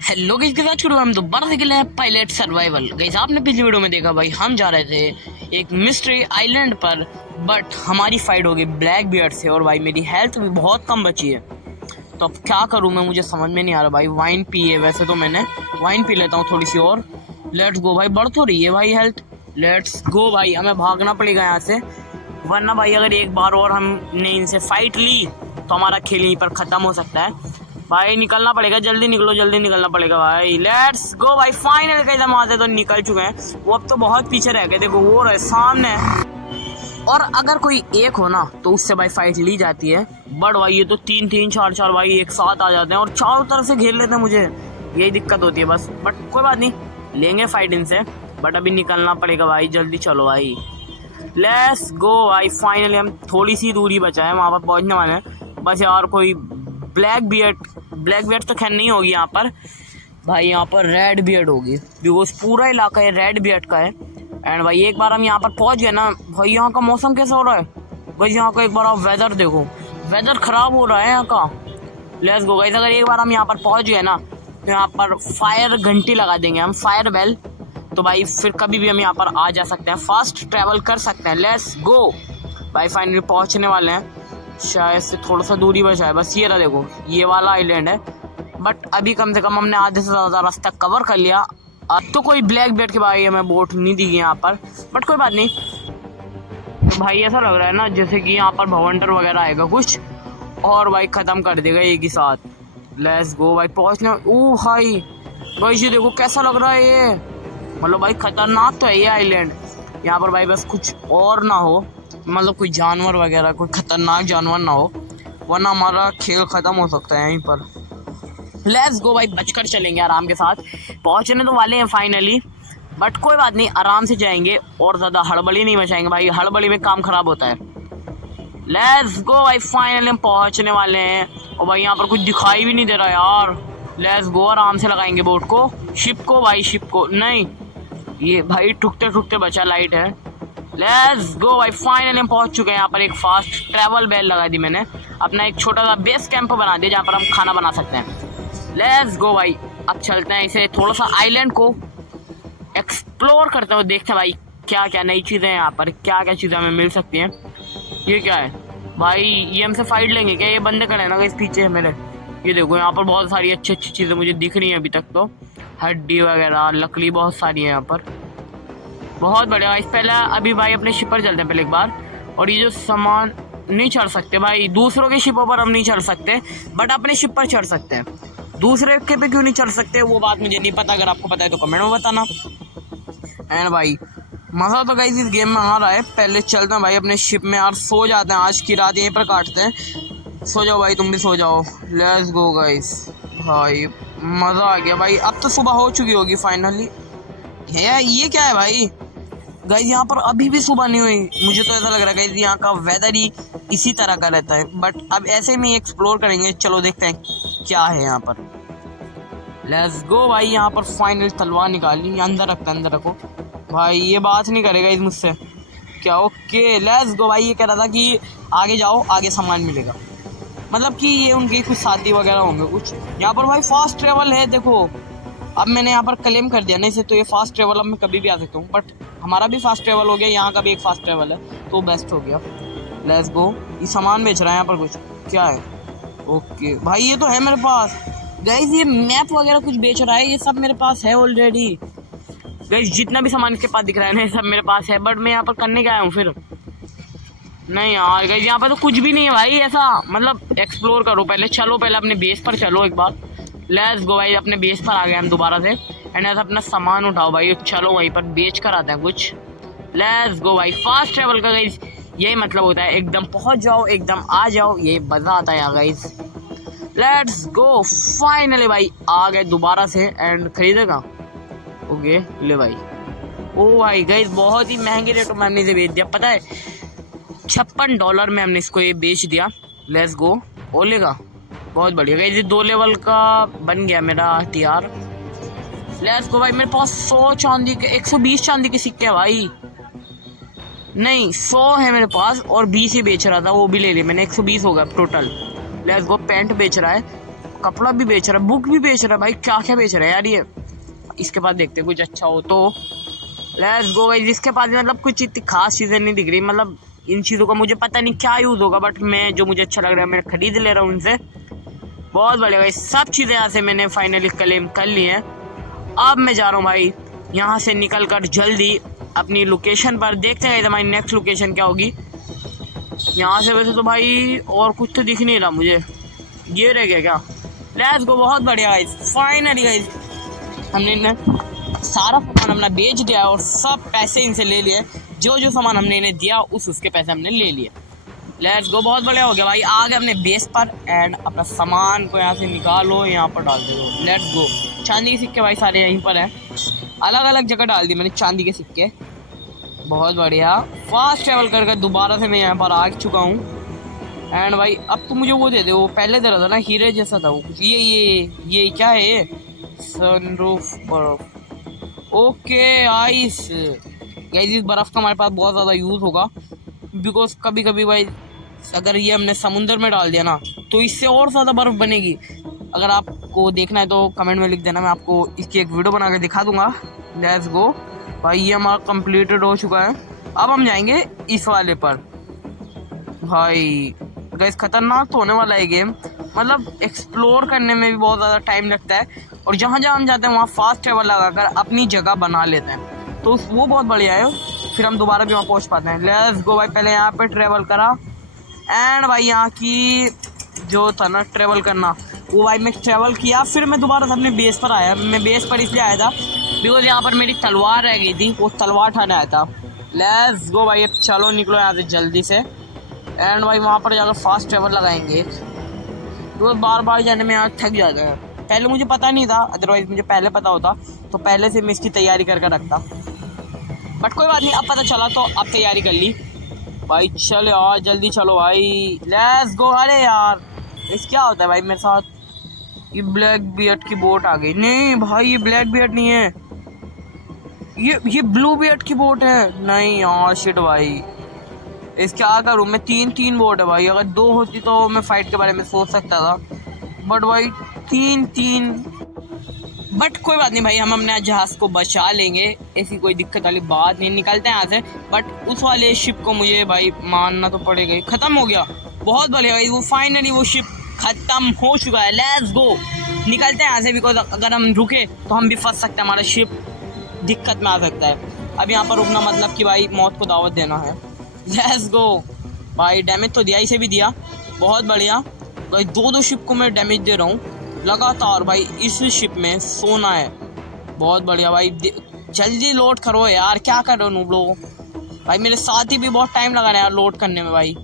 Hello guys, के साथ हम दोबारा से खेले हैं पायलट सर्वाइवल। गाइस आपने पिछली वीडियो में देखा भाई, हम जा रहे थे एक मिस्ट्री आइलैंड पर, बट हमारी फाइट हो गई ब्लैक बियर्ड से और भाई मेरी हेल्थ भी बहुत कम बची है। तो अब क्या करूं मैं, मुझे समझ में नहीं आ रहा भाई। वाइन पी है वैसे तो मैंने, वाइन पी लेता हूँ थोड़ी सी और। लेट्स गो भाई, बढ़ तो रही है भाई हेल्थ। लेट्स गो भाई, हमें भागना पड़ेगा यहाँ से, वरना भाई अगर एक बार और हमने इनसे फाइट ली तो हमारा खेल यहीं पर ख़त्म हो सकता है। भाई निकलना पड़ेगा, जल्दी निकलो, जल्दी निकलना पड़ेगा भाई। लेट्स गो भाई, फाइनल कहीं वहां से तो निकल चुके हैं। वो अब तो बहुत पीछे रह गए, देखो वो रहे सामने। और अगर कोई एक हो ना तो उससे भाई फाइट ली जाती है, बट भाई ये तो तीन तीन चार चार भाई एक साथ आ जाते हैं और चारों तरफ से घेर लेते हैं मुझे। यही दिक्कत होती है बस, बट कोई बात नहीं, लेंगे फाइट इनसे। बट अभी निकलना पड़ेगा भाई, जल्दी चलो भाई। लेट्स गो भाई, फाइनली हम थोड़ी सी दूरी बचा है, वहाँ पर पहुँचने वाले हैं बस यार। कोई ब्लैक बियर्ड तो खैर नहीं होगी यहाँ पर भाई, यहाँ पर रेड बियर्ड होगी, बिकॉज पूरा इलाका है रेड बियर्ड का है। एंड भाई एक बार हम यहाँ पर पहुँच गए ना भाई, यहाँ का मौसम कैसा हो रहा है भाई, यहाँ का एक बार आप वेदर देखो, वेदर खराब हो रहा है यहाँ का। लेट्स गो गाइस, अगर एक बार हम यहाँ पर पहुँच गए ना तो यहाँ पर फायर घंटी लगा देंगे हम, फायर बेल। तो भाई फिर कभी भी हम यहाँ पर आ जा सकते हैं, फास्ट ट्रैवल कर सकते हैं। लेट्स गो भाई, फाइनली पहुँचने वाले हैं। शायद से थोड़ा सा दूरी बचा है बस, ये रहा देखो, ये वाला आइलैंड है। बट अभी कम से कम हमने आधे से ज़्यादा रास्ता कवर कर लिया। अब तो कोई ब्लैक बेल्ट के भाई हमें बोट नहीं दी गई यहाँ पर, बट कोई बात नहीं। तो भाई ऐसा लग रहा है ना जैसे कि यहाँ पर भवंडर वगैरह आएगा कुछ और भाई ख़त्म कर देगा एक ही साथ। लेट्स गो भाई, पहुँचने। ओ भाई भाई ये देखो कैसा लग रहा है ये, मतलब भाई खतरनाक तो है ये आइलैंड। यहाँ पर भाई बस कुछ और ना हो, मतलब कोई जानवर वगैरह, कोई खतरनाक जानवर ना हो, वरना हमारा खेल ख़त्म हो सकता है यहीं पर। लेट्स गो भाई, बचकर चलेंगे आराम के साथ। पहुँचने तो वाले हैं फाइनली, बट कोई बात नहीं, आराम से जाएंगे और ज़्यादा हड़बड़ी नहीं मचाएंगे भाई, हड़बड़ी में काम ख़राब होता है। लेट्स गो भाई, फाइनली हम पहुँचने वाले हैं और भाई यहाँ पर कुछ दिखाई भी नहीं दे रहा यार। लेट्स गो, आराम से लगाएंगे बोट को, शिप को भाई, शिप को नहीं, ये भाई ठुकते ठुकते बचा लाइट है। लेट्स गो भाई, फाइनली हम पहुंच चुके हैं यहाँ पर। एक फास्ट ट्रैवल बेल लगा दी मैंने, अपना एक छोटा सा बेस कैंप बना दिया जहाँ पर हम खाना बना सकते हैं। लेट्स गो भाई, अब चलते हैं इसे थोड़ा सा आइलैंड को एक्सप्लोर करते हुए, देखते हैं भाई क्या क्या नई चीज़ें हैं यहाँ पर, क्या क्या चीज़ें हमें मिल सकती हैं। ये क्या है भाई, ये हमसे फाइट लेंगे क्या? ये बंदे खड़े हैं ना इस पीछे मेरे, ये देखो यहाँ पर बहुत सारी अच्छी अच्छी चीज़ें मुझे दिख रही हैं अभी तक तो, हड्डी वगैरह, लकड़ी बहुत सारी है यहाँ पर, बहुत बढ़िया। इस पहले अभी भाई अपने शिप पर चलते हैं पहले एक बार। और ये जो सामान नहीं चढ़ सकते भाई, दूसरों के शिपों पर हम नहीं चढ़ सकते, बट अपने शिप पर चढ़ सकते हैं। दूसरे के पे क्यों नहीं चढ़ सकते वो बात मुझे नहीं पता, अगर आपको पता है तो कमेंट में बताना। एंड भाई मज़ा तो गाइस इस गेम में आ रहा है। पहले चलते हैं भाई अपने शिप में यार, सो जाते हैं, आज की रात यहीं पर काटते हैं। सो जाओ भाई, तुम भी सो जाओ। लेट्स गो गाइस, भाई मज़ा आ गया भाई। अब तो सुबह हो चुकी होगी फाइनली। है ये क्या है भाई गाइस, यहाँ पर अभी भी सुबह नहीं हुई। मुझे तो ऐसा लग रहा है गाइस यहाँ का वेदर ही इसी तरह का रहता है, बट अब ऐसे में एक्सप्लोर करेंगे। चलो देखते हैं क्या है यहाँ पर। लेट्स गो भाई, यहाँ पर फाइनल तलवार निकाली, अंदर रखता, अंदर रखो भाई, ये बात नहीं करेगा इस मुझसे क्या? ओके लेट्स गो भाई, ये कह रहा था कि आगे जाओ, आगे सामान मिलेगा, मतलब कि ये उनके कुछ साथी वगैरह होंगे कुछ। यहाँ पर भाई फास्ट ट्रेवल है देखो, अब मैंने यहाँ पर क्लेम कर दिया ना इसे, तो ये फास्ट ट्रेवल अब मैं कभी भी आ सकता हूँ। बट हमारा भी फास्ट ट्रेवल हो गया, यहाँ का भी एक फास्ट ट्रेवल है, तो बेस्ट हो गया। लेट्स गो, ये सामान बेच रहा है यहाँ पर कुछ, क्या है? ओके भाई ये तो है मेरे पास गाइस, ये मैप वगैरह कुछ बेच रहा है, ये सब मेरे पास है ऑलरेडी गाइस। जितना भी सामान इसके पास दिख रहा है ना, ये सब मेरे पास है, बट मैं यहाँ पर करने क्या आया हूँ फिर? नहीं यार गाइस, यहाँ पर तो कुछ भी नहीं है भाई ऐसा, मतलब एक्सप्लोर करो पहले, चलो पहले अपने बेस पर चलो एक बार। लेट्स गो भाई, अपने बेस पर आ गए हम दोबारा से। एंड ऐसा अपना सामान उठाओ भाई, चलो वहीं पर बेच कर आते हैं कुछ। लेट्स गो भाई, फास्ट ट्रेवल का गाइस यही मतलब होता है, एकदम पहुंच जाओ, एकदम आ जाओ, यही मज़ा आता है यहाँ गाइस। लेट्स गो, फाइनली भाई आ गए दोबारा से। एंड खरीदेगा? ओके ले भाई। ओ भाई गाइस, बहुत ही महंगे रेटों में हमने इसे बेच दिया, पता है $56 में हमने इसको ये बेच दिया। लेट्स गो, ओ लेगा, बहुत बढ़िया गाइस, ये 2 लेवल का बन गया मेरा हथियार। लेट्स गो भाई, मेरे पास 100 चांदी के, 120 चांदी के सिक्के हैं भाई, नहीं 100 है मेरे पास, और 20 ही बेच रहा था, वो भी ले लिए मैंने, 120 हो गया टोटल। लेट्स गो, पैंट बेच रहा है, कपड़ा भी बेच रहा है, बुक भी बेच रहा है भाई, क्या क्या बेच रहा है यार ये। इसके पास देखते कुछ अच्छा हो तो लेट्स गो गाइस। इसके पास मतलब कुछ इतनी खास चीज़ें नहीं दिख रही, मतलब इन चीज़ों का मुझे पता नहीं क्या यूज़ होगा, बट मैं जो मुझे अच्छा लग रहा है मैं खरीद ले रहा हूँ इनसे। बहुत बढ़िया गाइस, सब चीज़ें यहाँ से मैंने फाइनली क्लेम कर ली हैं। अब मैं जा रहा हूँ भाई यहाँ से निकल कर जल्दी अपनी लोकेशन पर। देखते हैं हमारी नेक्स्ट लोकेशन क्या होगी। यहाँ से वैसे तो भाई और कुछ तो दिख नहीं रहा मुझे, ये रह गया क्या। लेट्स गो, बहुत बढ़िया गाइस, फाइनली गाइस हमने सारा सामान अपना बेच दिया और सब पैसे इनसे ले लिए। जो जो सामान हमने इन्हें दिया उसके पैसे हमने ले लिए। लेट्स गो, बहुत बढ़िया हो गया भाई। आ गए अपने बेस पर एंड अपना सामान को यहाँ से निकालो, यहाँ पर डाल दो। लेट्स गो, चांदी के सिक्के भाई सारे यहीं पर हैं, अलग अलग जगह डाल दी मैंने चांदी के सिक्के। बहुत बढ़िया, फास्ट ट्रैवल कर कर दोबारा से मैं यहाँ पर आ चुका हूँ। एंड भाई अब तो मुझे वो दे दे, वो पहले दे रहा था ना हीरे जैसा था वो कुछ। ये क्या है ये, सनरूफ बर्फ। ओके आइस गाइस, इस बर्फ़ का हमारे पास बहुत ज़्यादा यूज़ होगा, बिकॉज कभी कभी भाई अगर ये हमने समुंदर में डाल दिया ना तो इससे और ज़्यादा बर्फ़ बनेगी। अगर आपको देखना है तो कमेंट में लिख देना, मैं आपको इसकी एक वीडियो बना के दिखा दूंगा। लेट्स गो भाई, ये हमारा कंप्लीटेड हो चुका है। अब हम जाएंगे इस वाले पर। भाई गाइस खतरनाक तो होने वाला है गेम, मतलब एक्सप्लोर करने में भी बहुत ज़्यादा टाइम लगता है, और जहाँ जहाँ हम जाते हैं वहाँ फास्ट ट्रैवल लगाकर अपनी जगह बना लेते हैं, तो वो बहुत बढ़िया है। फिर हम दोबारा भी वहाँ पहुँच पाते हैं। लेट्स गो भाई, पहले यहाँ पे ट्रैवल करा एंड भाई यहाँ की जो था ना ट्रैवल करना, वो भाई मैं ट्रैवल किया। फिर मैं दोबारा से अपने बेस पर आया। मैं बेस पर इसलिए आया था बिकॉज यहाँ पर मेरी तलवार रह गई थी, वो तलवार उठाने आया था। लेट्स गो भाई, अब चलो निकलो यहाँ से जल्दी से। एंड भाई वहाँ पर जाकर फास्ट ट्रैवल लगाएंगे, तो बार बार जाने में यहाँ थक जाता है। पहले मुझे पता नहीं था, अदरवाइज मुझे पहले पता होता तो पहले से मैं इसकी तैयारी करके रखता, बट कोई बात नहीं, अब पता चला तो अब तैयारी कर ली। भाई चलो यार जल्दी चलो भाई, लेट्स गो। अरे यार इस क्या होता है भाई मेरे साथ, ये ब्लैक बियर्ड की बोट आ गई। नहीं भाई ये ब्लैक बियर्ड नहीं है, ये ब्लू बियर्ड की बोट है। नहीं यार शिट भाई, इस क्या करूँ मैं, तीन बोट है भाई। अगर 2 होती तो मैं फाइट के बारे में सोच सकता था, बट भाई तीन। बट कोई बात नहीं भाई, हम अपने जहाज़ को बचा लेंगे, ऐसी कोई दिक्कत वाली बात नहीं। निकलते हैं यहाँ से, बट उस वाले शिप को मुझे भाई मानना तो पड़ेगा, ख़त्म हो गया। बहुत बढ़िया भाई, वो फाइनली वो शिप ख़त्म हो चुका है। लेट्स गो, निकलते हैं यहाँ से, बिकॉज अगर हम रुके तो हम भी फंस सकते हैं, हमारा शिप दिक्कत में आ सकता है। अब यहाँ पर रुकना मतलब कि भाई मौत को दावत देना है। लेट्स गो भाई, डैमेज तो दिया, इसे भी दिया, बहुत बढ़िया भाई। 2 शिप को मैं डैमेज दे रहा हूँ लगातार भाई। इस शिप में सोना है, बहुत बढ़िया भाई। जल्दी लोड करो यार, क्या कर रहे हो नूब लोग भाई। मेरे साथ ही भी बहुत टाइम लगा रहा है यार लोड करने में भाई,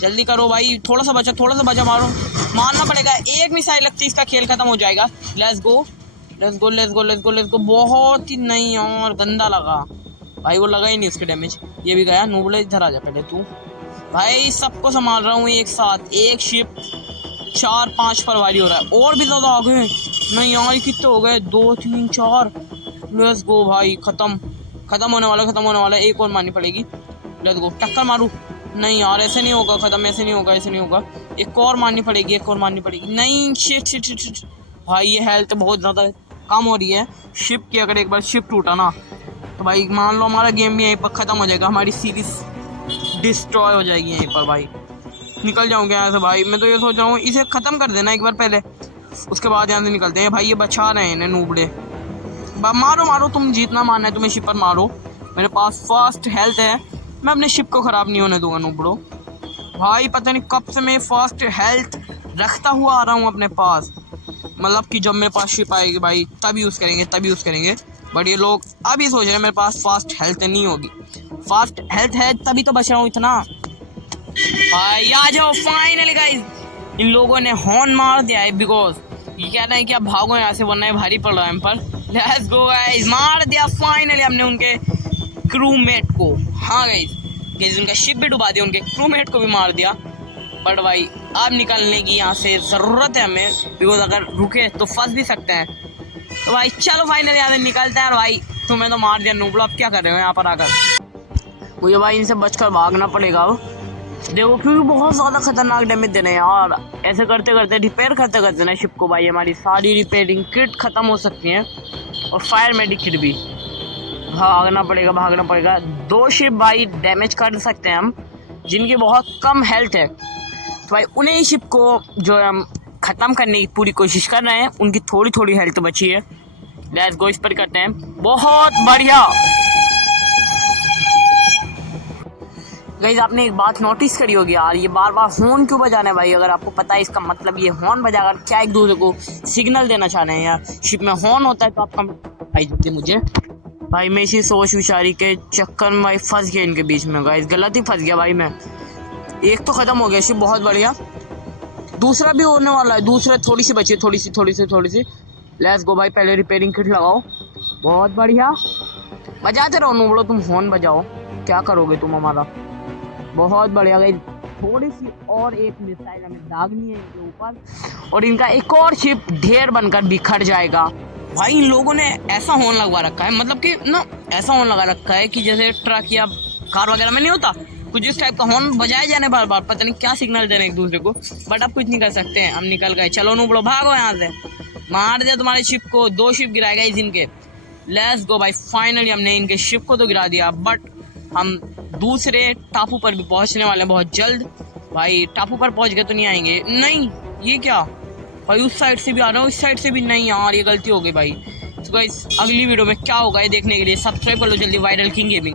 जल्दी करो भाई। थोड़ा सा बचा मारो, मारना पड़ेगा। एक मिसाइल लगती इसका खेल खत्म हो जाएगा। Let's go. बहुत ही नहीं यार, गंदा लगा भाई, वो लगा ही नहीं उसके डैमेज। ये भी गया। नूबले इधर आ जा पहले तू भाई, सबको संभाल रहा हूँ एक साथ। एक शिप 4-5 पर वारी हो रहा है, और भी ज़्यादा आ गए। नहीं यार कितने हो गए, 2 3 4। लेट्स गो भाई, खत्म होने वाला। एक और मारनी पड़ेगी। लेट्स गो, टक्कर मारूँ। नहीं यार ऐसे नहीं होगा ख़त्म, ऐसे नहीं होगा। एक और मारनी पड़ेगी। नहीं शिट भाई, ये हेल्थ बहुत ज़्यादा कम हो रही है शिप की। अगर एक बार शिप टूटा ना तो भाई मान लो हमारा गेम भी यहीं पर ख़त्म हो जाएगा, हमारी सीरीज डिस्ट्रॉय हो जाएगी यहीं पर भाई। निकल जाऊंगे यहाँ से भाई। मैं तो ये सोच रहा हूँ इसे ख़त्म कर देना एक बार पहले, उसके बाद यहाँ से निकलते हैं भाई। ये बचा रहे हैं इन्हें नूबड़े। मारो, तुम जितना मारना है तुम्हें शिप पर मारो। मेरे पास फास्ट हेल्थ है, मैं अपने शिप को ख़राब नहीं होने दूंगा नूबड़ो भाई। पता नहीं कब से मैं फास्ट हेल्थ रखता हुआ आ रहा हूँ अपने पास, मतलब कि जब मेरे पास शिप आएगी भाई तब यूज़ करेंगे। बट ये लोग अभी सोच रहे हैं मेरे पास फास्ट हेल्थ नहीं होगी। फास्ट हेल्थ है तभी तो बच रहा हूँ इतना भाई। आ जाओ फाइनली गाइस, इन लोगों ने हॉर्न मार दिया है, बिकॉज ये कहते हैं कि अब भागो यहाँ से वरना भारी पड़ रहा है हम पर। लेट्स गो गाइस, मार दिया फाइनली हमने उनके क्रूमेट को। हाँ गाइस, उनका शिप भी डुबा दिया, उनके क्रूमेट को भी मार दिया। बट भाई अब निकलने की यहाँ से ज़रूरत है हमें, बिकॉज अगर रुके तो फंस भी सकते हैं। तो भाई चलो फाइनली यहाँ से निकलते हैं। और भाई तुम्हें तो मार दिया नूबड़ो, अब क्या कर रहे हो यहाँ पर आकर। मुझे भाई इनसे बचकर भागना पड़ेगा अब। देखो क्योंकि बहुत ज़्यादा खतरनाक डैमेज दे रहे हैं यार। ऐसे करते करते रिपेयर करते करते ना शिप को भाई हमारी सारी रिपेयरिंग किट ख़त्म हो सकती है और फायर मेडिक किट भी। भागना पड़ेगा। 2 शिप भाई डैमेज कर सकते हैं हम, जिनकी बहुत कम हेल्थ है। तो भाई उन्हीं शिप को जो हम ख़त्म करने की पूरी कोशिश कर रहे हैं, उनकी थोड़ी थोड़ी हेल्थ बची है। लेट्स गो, इस पर करते हैं। बहुत बढ़िया गाइस, आपने एक बात नोटिस करी होगी यार, ये बार बार हॉर्न क्यों बजाना है भाई? अगर आपको पता है इसका मतलब, ये हॉर्न बजाकर क्या एक दूसरे को सिग्नल देना चाह रहे हैं यार। शिप में हॉर्न होता है तो आपका भाई दे मुझे भाई, मैं इसी सोच विचारी के चक्कर में भाई फंस गया इनके बीच में गाइस, गलत ही फंस गया भाई मैं। एक तो ख़त्म हो गया शिप, बहुत बढ़िया। दूसरा भी होने वाला है, दूसरा थोड़ी सी बची है, थोड़ी सी। लेट्स गो भाई, पहले रिपेयरिंग किट लगाओ। बहुत बढ़िया, बजाते रहो नूबड़ो, तुम हॉर्न बजाओ, क्या करोगे तुम हमारा। बहुत बढ़िया गाइस, थोड़ी सी और एक मिसाइल हमें दागनी है इनके ऊपर और इनका एक और शिप ढेर बनकर बिखर जाएगा। भाई इन लोगों ने ऐसा हॉर्न लगवा रखा है, मतलब कि ना ऐसा हॉर्न लगा रखा है कि जैसे ट्रक या कार वगैरह में नहीं होता, कुछ इस टाइप का हॉर्न बजाए जाने बार बार, पता नहीं क्या सिग्नल दे रहे हैं एक दूसरे को। बट अब कुछ नहीं कर सकते हैं, हम निकल गए। चलो नूबड़ो भागो यहाँ से, मार दिया तुम्हारे शिप को। 2 शिप गिराएगा इस इनके। लेट्स गो भाई, फाइनली हमने इनके शिप को तो गिरा दिया, बट हम दूसरे टापू पर भी पहुंचने वाले हैं बहुत जल्द। भाई टापू पर पहुंच गए तो नहीं आएंगे? नहीं, ये क्या भाई, उस साइड से भी आ रहा हूँ, इस साइड से भी नहीं यार, ये गलती हो गई भाई। तो गाइस अगली वीडियो में क्या होगा ये देखने के लिए सब्सक्राइब कर लो जल्दी, वायरल किंग गेमिंग।